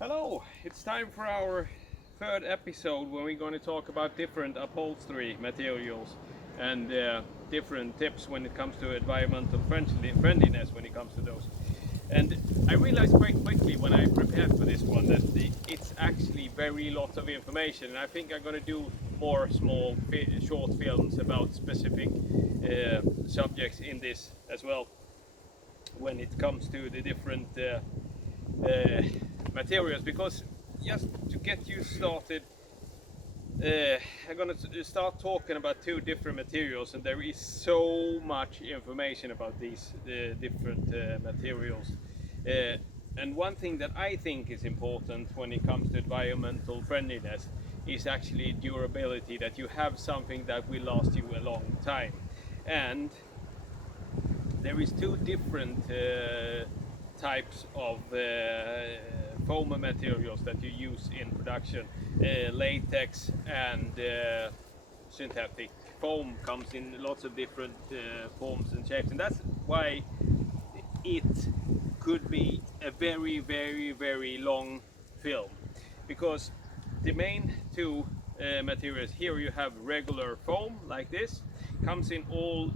Hello, it's time for our third episode when we're going to talk about different upholstery materials and different tips when it comes to environmental friendliness when it comes to those. And I realized quite quickly when I prepared for this one that it's actually very lot of information, and I think I'm going to do more small short films about specific subjects in this as well when it comes to the different uh, materials, because just to get you started, I'm gonna start talking about two different materials, and there is so much information about these different materials. And one thing that I think is important when it comes to environmental friendliness is actually durability, that you have something that will last you a long time. And there is two different types of foam materials that you use in production. Latex and synthetic foam comes in lots of different forms and shapes, and that's why it could be a very long film, because the main two materials here, you have regular foam like this, comes in all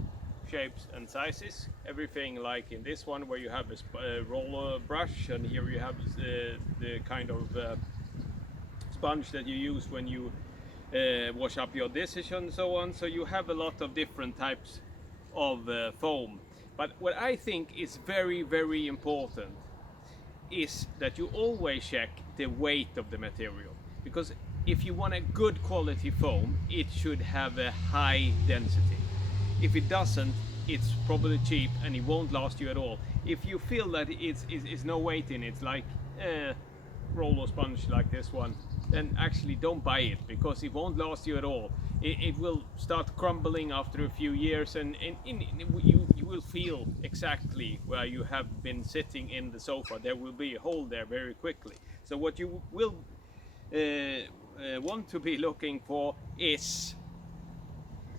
shapes and sizes, everything like in this one where you have a roller brush, and here you have the kind of sponge that you use when you wash up your dishes and so on. So you have a lot of different types of foam. But what I think is very important is that you always check the weight of the material, because if you want a good quality foam, it should have a high density. If it doesn't, it's probably cheap and it won't last you at all. If you feel that it's no weight in it, like a roller sponge like this one, then actually don't buy it, because it won't last you at all. It will start crumbling after a few years, and you will feel exactly where you have been sitting in the sofa. There will be a hole there very quickly. So what you will want to be looking for is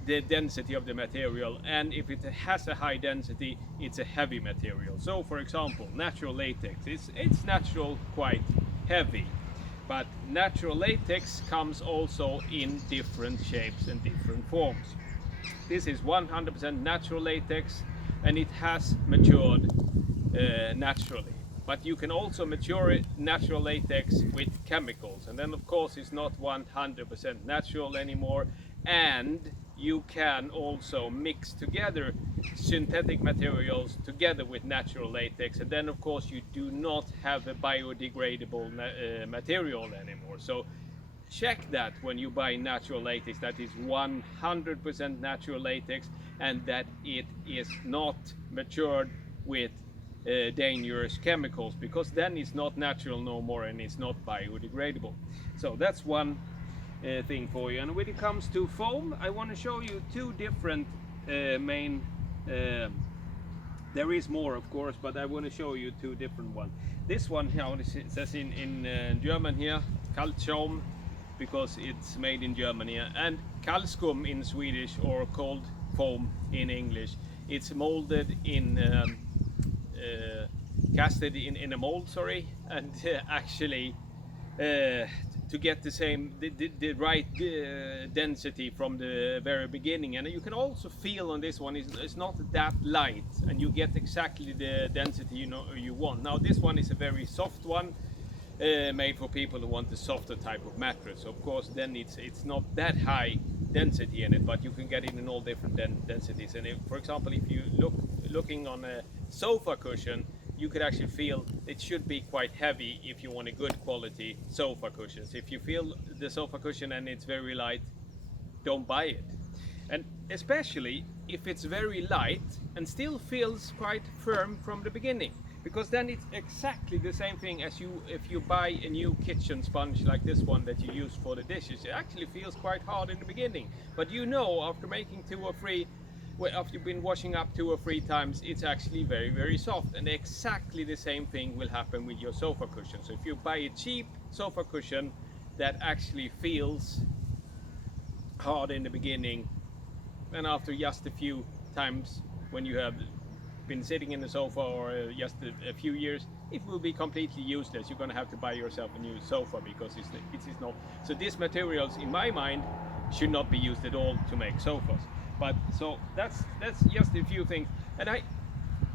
the density of the material, and if it has a high density, it's a heavy material. So for example, natural latex, it's natural quite heavy, but natural latex comes also in different shapes and different forms. This is 100% natural latex, and it has matured naturally. But you can also mature natural latex with chemicals, and then of course it's not 100% natural anymore. And you can also mix together synthetic materials together with natural latex, and then of course you do not have a biodegradable material anymore. So check that when you buy natural latex, that is 100% natural latex, and that it is not matured with dangerous chemicals, because then it's not natural no more and it's not biodegradable. So that's one thing for you. And when it comes to foam, I want to show you two different main there is more of course, but I want to show you two different ones. This one here, it says in German here, Kaltschaum, because it's made in Germany, and Kalskum in Swedish, or cold foam in English. It's molded in casted in a mold, sorry, and actually to get the same the right density from the very beginning. And you can also feel on this one it's not that light, and you get exactly the density you want. Now this one is a very soft one, made for people who want a softer type of mattress. Of course, then it's not that high density in it, but you can get it in all different densities. And if, for example, if you looking on a sofa cushion, you could actually feel it should be quite heavy if you want a good quality sofa cushions. If you feel the sofa cushion and it's very light, don't buy it. And especially if it's very light and still feels quite firm from the beginning, because then it's exactly the same thing as if you buy a new kitchen sponge like this one that you use for the dishes. It actually feels quite hard in the beginning, but after making two or three, after you've been washing up 2 or 3 times, it's actually very soft. And exactly the same thing will happen with your sofa cushion. So if you buy a cheap sofa cushion that actually feels hard in the beginning, and after just a few times when you have been sitting in the sofa, or just a few years, it will be completely useless. You're going to have to buy yourself a new sofa because it is not. So these materials, in my mind, should not be used at all to make sofas. But so that's just a few things. And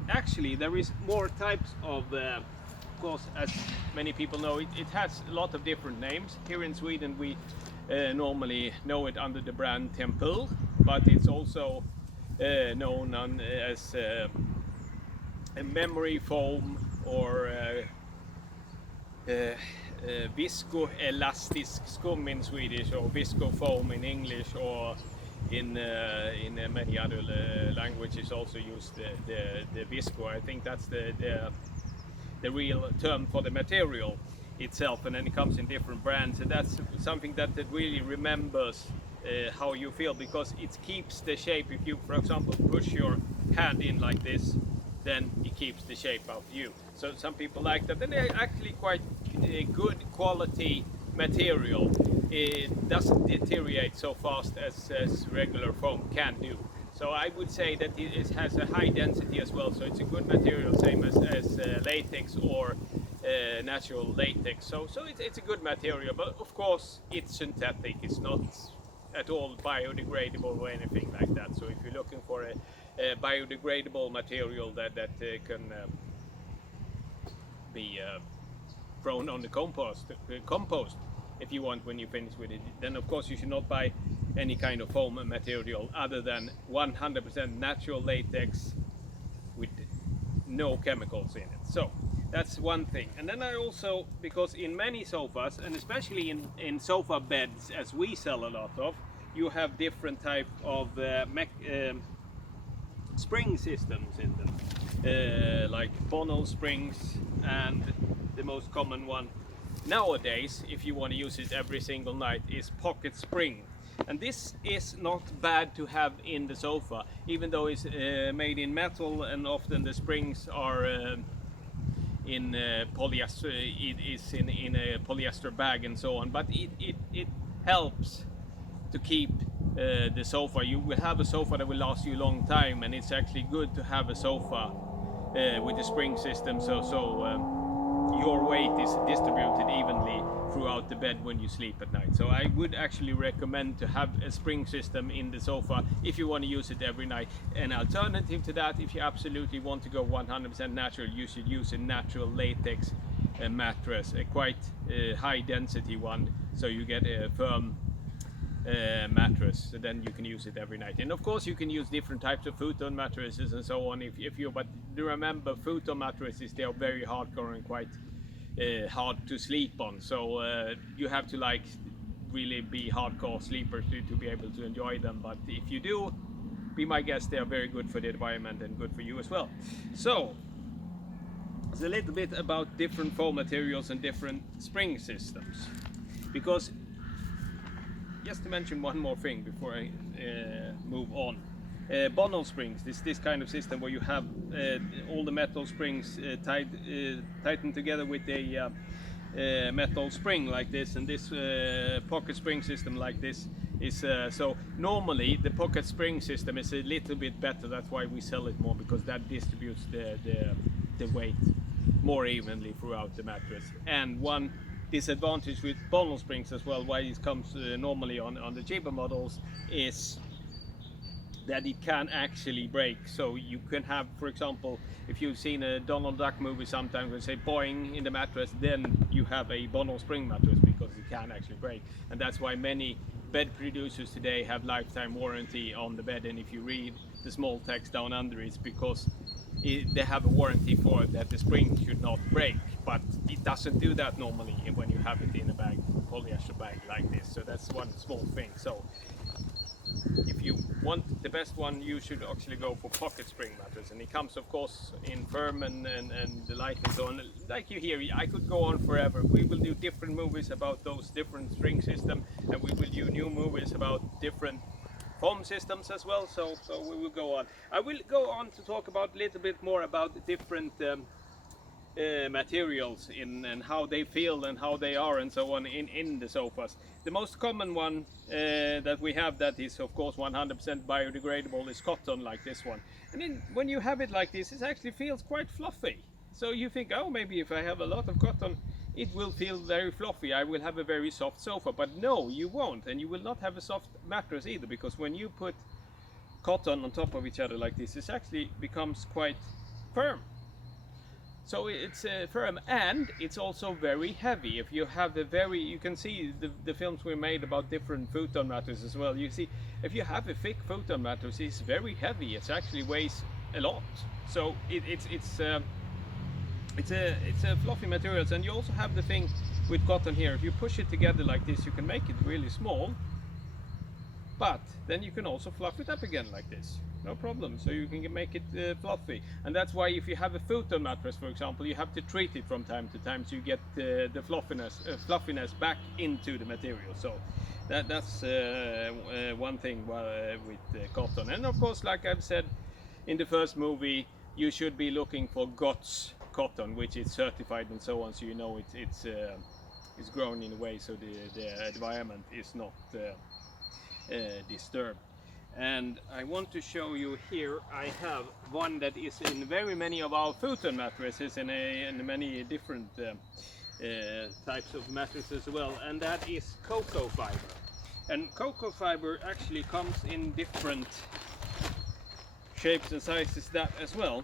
actually there is more types of course, as many people know, it has a lot of different names. Here in Sweden we normally know it under the brand Temple, but it's also known as a memory foam or viscoelastisk skum in Swedish, or visco foam in English, or in many other languages also use the visco. I think that's the real term for the material itself, and then it comes in different brands, and that's something that really remembers how you feel, because it keeps the shape. If you, for example, push your hand in like this, then it keeps the shape of you. So some people like that, and they're actually quite good quality material. It doesn't deteriorate so fast as regular foam can do. So I would say that it has a high density as well, so it's a good material, same as latex or natural latex. So it's a good material, but of course it's synthetic. It's not at all biodegradable or anything like that. So if you're looking for a biodegradable material that can be thrown on the compost if you want when you finish with it, then of course you should not buy any kind of foam material other than 100% natural latex with no chemicals in it. So that's one thing. And then I also, because in many sofas, and especially in sofa beds, as we sell a lot of, you have different type of spring systems in them, like Bonnell springs, and the most common one nowadays, if you want to use it every single night, is pocket spring. And this is not bad to have in the sofa, even though it's made in metal, and often the springs are in polyester. It is in a polyester bag and so on. But it helps to keep the sofa. You will have a sofa that will last you a long time, and it's actually good to have a sofa with the spring system. So your weight is distributed evenly throughout the bed when you sleep at night. So I would actually recommend to have a spring system in the sofa if you want to use it every night. An alternative to that, if you absolutely want to go 100% natural, you should use a natural latex mattress, a quite high density one, so you get a firm mattress, so then you can use it every night. And of course you can use different types of futon mattresses and so on, if you, but remember, futon mattresses, they are very hardcore and quite hard to sleep on, so you have to like really be hardcore sleepers to be able to enjoy them. But if you do, be my guest, they are very good for the environment and good for you as well. So it's a little bit about different foam materials and different spring systems, because just to mention one more thing before I move on. Bonnell springs, this kind of system where you have all the metal springs tightened together with a metal spring like this, and this pocket spring system like this is so normally the pocket spring system is a little bit better. That's why we sell it more, because that distributes the weight more evenly throughout the mattress. And one disadvantage with Bonnell springs as well, why it comes normally on the cheaper models, is that it can actually break. So you can have, for example, if you've seen a Donald Duck movie sometimes, we say boing in the mattress, then you have a Bonnell spring mattress, because it can actually break. And that's why many bed producers today have lifetime warranty on the bed, and if you read the small text down under, it's because they have a warranty for it, that the spring should not break. But it doesn't do that normally when you have it in a bag, polyester bag like this. So that's one small thing. So if you want the best one, you should actually go for pocket spring mattress, and it comes of course in firm and the light and so on. Like you hear, I could go on forever. We will do different movies about those different spring systems, and we will do new movies about different foam systems as well. So we will go on. I will go on to talk about a little bit more about the different materials and how they feel and how they are and so on in the sofas. The most common one that we have that is of course 100% biodegradable is cotton, like this one. And then when you have it like this, it actually feels quite fluffy. So you think, oh, maybe if I have a lot of cotton, it will feel very fluffy. I will have a very soft sofa. But no, you won't, and you will not have a soft mattress either, because when you put cotton on top of each other like this, it actually becomes quite firm. So it's firm, and it's also very heavy. If you have you can see the films we made about different futon mattresses as well. You see, if you have a thick futon mattress, it's very heavy. It actually weighs a lot. So it's a fluffy materials. And you also have the thing with cotton here. If you push it together like this, you can make it really small. But then you can also fluff it up again like this, no problem. So you can make it fluffy, and that's why if you have a futon mattress, for example, you have to treat it from time to time so you get the fluffiness back into the material. So that's one thing with cotton. And of course, like I've said in the first movie, you should be looking for GOTS cotton, which is certified and so on, so you know it's grown in a way so the environment is not disturbed. And I want to show you here, I have one that is in very many of our futon mattresses and in many different types of mattresses as well, and that is cocoa fiber. And cocoa fiber actually comes in different shapes and sizes that as well.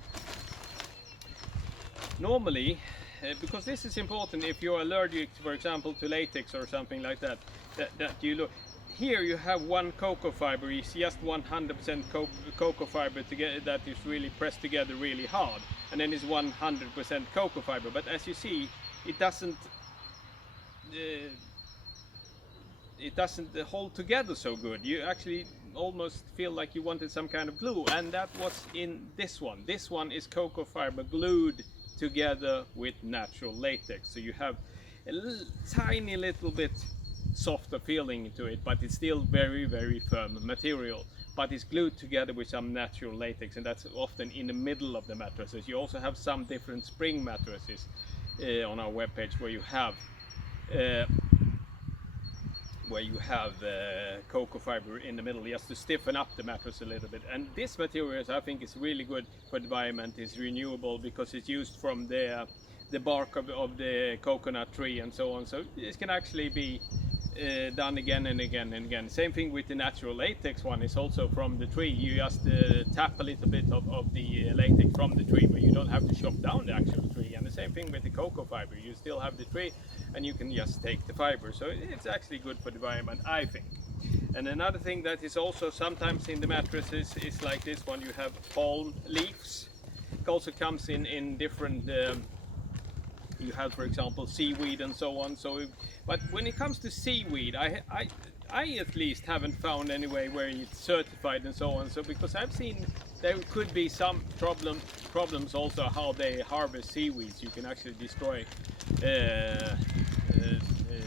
Normally, because this is important if you're allergic, for example, to latex or something like that, that you look. Here you have one cocoa fiber, it's just 100% cocoa fiber together, that is really pressed together really hard, and then it's 100% cocoa fiber. But as you see, it doesn't hold together so good. You actually almost feel like you wanted some kind of glue, and that was in this one. This one is cocoa fiber glued together with natural latex, so you have a tiny little bit softer feeling to it, but it's still very, very firm material, but it's glued together with some natural latex, and that's often in the middle of the mattresses. You also have some different spring mattresses on our webpage where you have cocoa fiber in the middle, just to stiffen up the mattress a little bit. And this material, I think, is really good for the environment. It's renewable because it's used from the bark of the coconut tree and so on, so it can actually be done again and again and again. Same thing with the natural latex one, is also from the tree. You just tap a little bit of the latex from the tree, but you don't have to chop down the actual tree. And the same thing with the cocoa fiber, you still have the tree and you can just take the fiber, so it's actually good for the environment, I think. And another thing that is also sometimes in the mattresses is like this one, you have palm leaves. It also comes in different you have, for example, seaweed and so on. So, but when it comes to seaweed, I at least haven't found any way where it's certified and so on. So, because I've seen there could be some problems also how they harvest seaweeds. You can actually destroy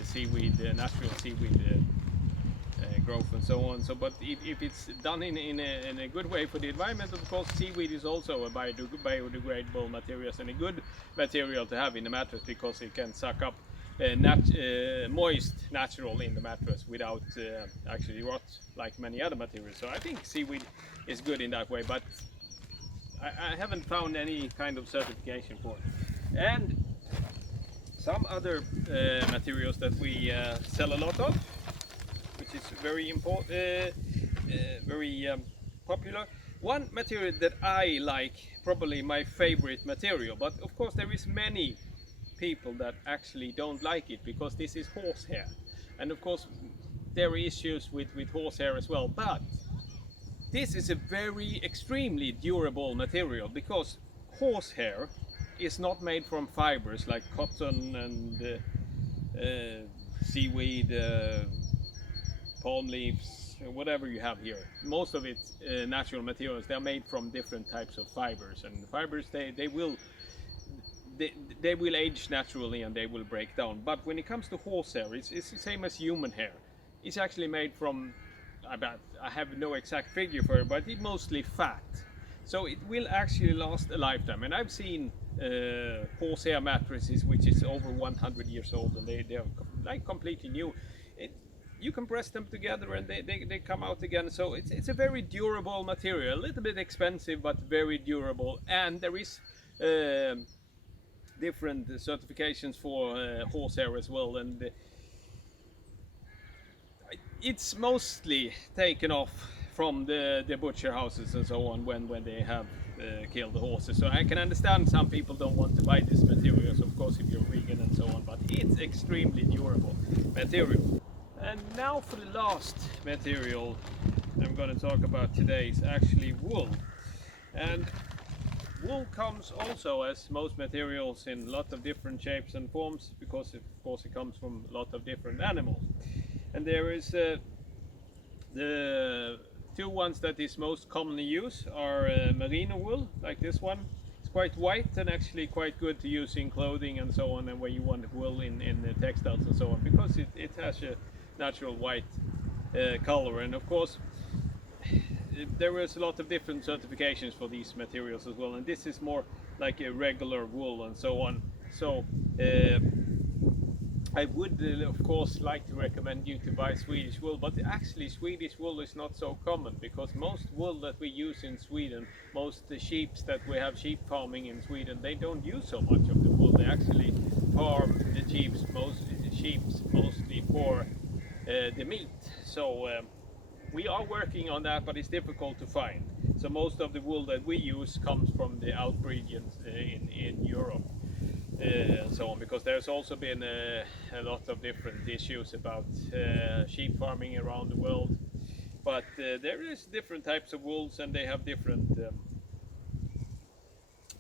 seaweed, natural seaweed growth and so on. So, but if it's done in a good way for the environment, of course, seaweed is also a biodegradable material and a good material to have in the mattress, because it can suck up moist natural in the mattress without actually rot like many other materials. So I think seaweed is good in that way, but I haven't found any kind of certification for it. And some other materials that we sell a lot of, which is very important, very popular. One material that I like, probably my favorite material, but of course there is many people that actually don't like it, because this is horsehair. And of course there are issues with horsehair as well, but this is a very extremely durable material, because horsehair is not made from fibers like cotton and seaweed, palm leaves, whatever you have here. Most of it's natural materials. They're made from different types of fibers, and the fibers they will age naturally and they will break down. But when it comes to horsehair, it's the same as human hair. It's actually made from, I have no exact figure for it, but it's mostly fat. So it will actually last a lifetime. And I've seen horsehair mattresses which is over 100 years old, and they're like completely new. You can press them together and they come out again. So it's a very durable material, a little bit expensive but very durable. And there is different certifications for horsehair as well, and it's mostly taken off from the butcher houses and so on when they have killed the horses. So I can understand some people don't want to buy these materials, of course, if you're vegan and so on, but it's extremely durable material. And now for the last material I'm going to talk about today is actually wool. And wool comes also, as most materials, in a lot of different shapes and forms, because of course it comes from a lot of different animals. And there is the two ones that is most commonly used are merino wool, like this one. It's quite white and actually quite good to use in clothing and so on, and where you want wool in the textiles and so on, because it has a natural white color. And of course there is a lot of different certifications for these materials as well, and this is more like a regular wool and so on. So I would of course like to recommend you to buy Swedish wool, but actually Swedish wool is not so common, because most wool that we use in Sweden, most sheep that we have sheep farming in Sweden, they don't use so much of the wool. They actually farm the sheep mostly for the meat. So we are working on that, but it's difficult to find. So most of the wool that we use comes from the outbreedings in Europe. And so on, because there's also been a lot of different issues about sheep farming around the world. But there is different types of wools, and they have different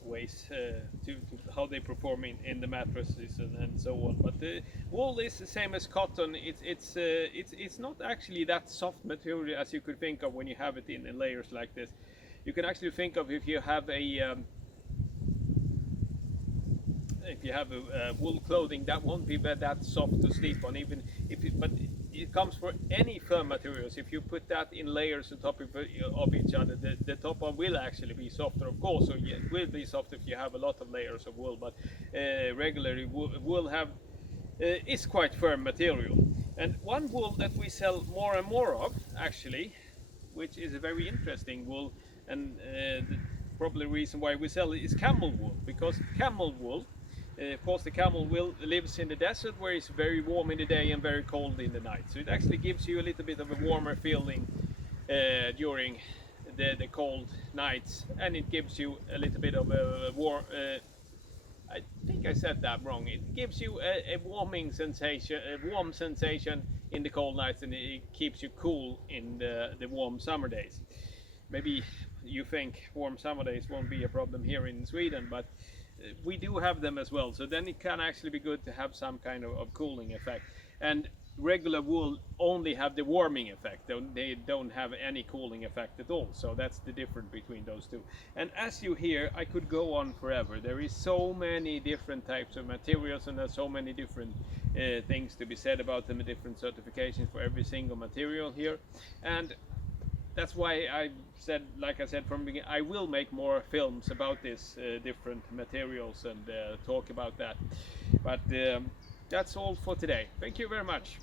ways to how they perform in the mattresses and so on. But wool is the same as cotton. It's not actually that soft material as you could think of when you have it in layers like this. You can actually think of if you have a wool clothing, that won't be that soft to sleep on, even if but it comes for any firm materials. If you put that in layers on top of each other, the top one will actually be softer, of course. So it will be soft if you have a lot of layers of wool, but regularly wool is quite firm material. And one wool that we sell more and more of, actually, which is a very interesting wool, and probably the reason why we sell it, is camel wool, because camel wool, of course, the camel lives in the desert, where it's very warm in the day and very cold in the night. So it actually gives you a little bit of a warmer feeling during the cold nights, and it gives you a little bit of a warm. I think I said that wrong. It gives you a warm sensation in the cold nights, and it keeps you cool in the warm summer days. Maybe you think warm summer days won't be a problem here in Sweden, but we do have them as well. So then it can actually be good to have some kind of cooling effect. And regular wool only have the warming effect. They don't have any cooling effect at all. So that's the difference between those two. And as you hear, I could go on forever. There is so many different types of materials, and there's so many different things to be said about them, different certifications for every single material here. And that's why I said, like I said from the beginning, I will make more films about this different materials and talk about that. But that's all for today. Thank you very much.